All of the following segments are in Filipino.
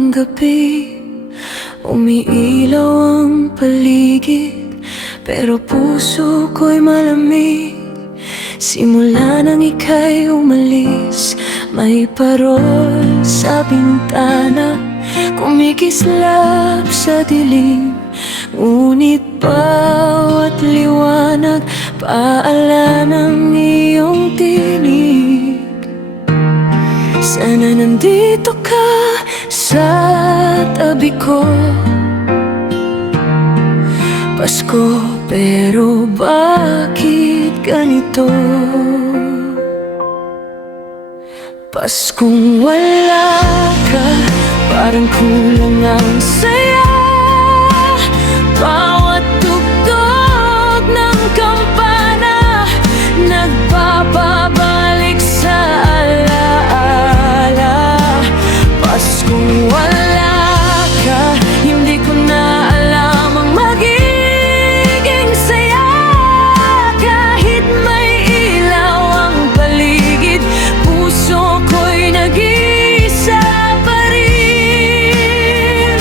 ng gabi, umiilaw ang paligid, pero puso ko'y malamig. Simula nang ika'y umalis, may parol sa bintana, kumikislap sa dilim. Ngunit bawat liwanag, paalala ng iyong tinig. Sana nandito ka sa tabi ko. Pasko, pero bakit ganito? Paskong wala ka, parang kulang ang saya. Bawat tugtog ng kampana, nagpapabalik sa alaala. Paskong wala ka, hindi ko na alam ang magiging saya. Kahit may ilaw ang paligid, puso ko'y nag-iisa pa rin.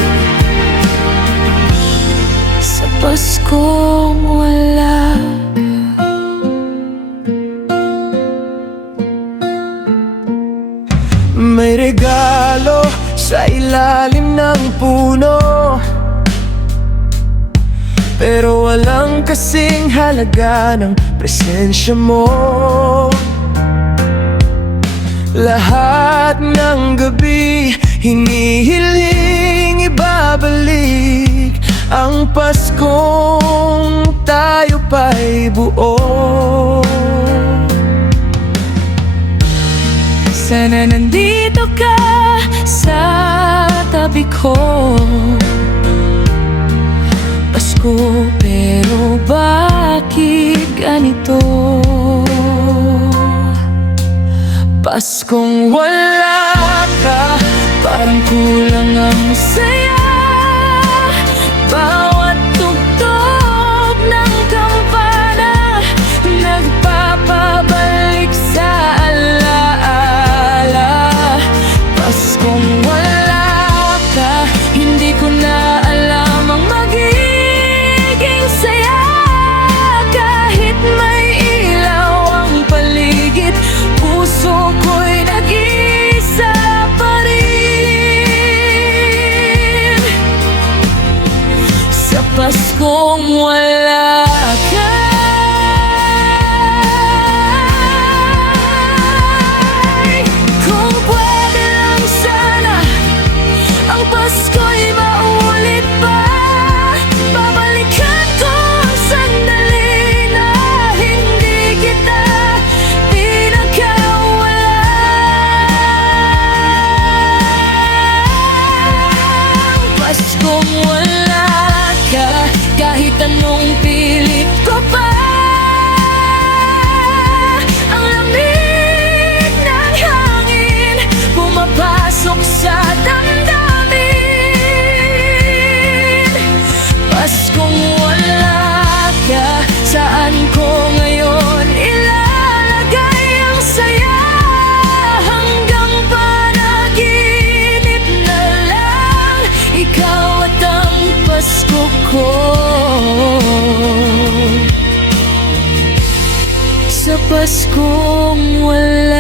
Sa Paskong wala ka. May regalo sa ilalim ng puno, pero walang kasing halaga ng presensya mo. Lahat ng gabi, hinihiling ibabalik ang Paskong tayo pa'y buo. Sana nandito ka sa tabi ko. Pasko, pero bakit ganito? Paskong wala ka, parang kulang ang saya. Bawat tugtog ng kampana, nagpapabalik sa alaala. Paskong wala ka, hindi ko na alam ang magiging saya. Kahit may ilaw ang paligid, puso ko'y nag-iisa pa rin. Sa Paskong wala ka. Kung pwede lang sana, ang Pasko'y maulit pa. Babalikan ko ang sandali na hindi kita pinagkawalan. Paskong wala ka, kahit anong pilit ko pa. Ang lamig ng hangin, pumapasok sa damdamin. Paskong wala ka, saan ko ngayon ilalagay ang saya? Hanggang panaginip na lang, ikaw at ang Pasko ko. Sa Paskong wala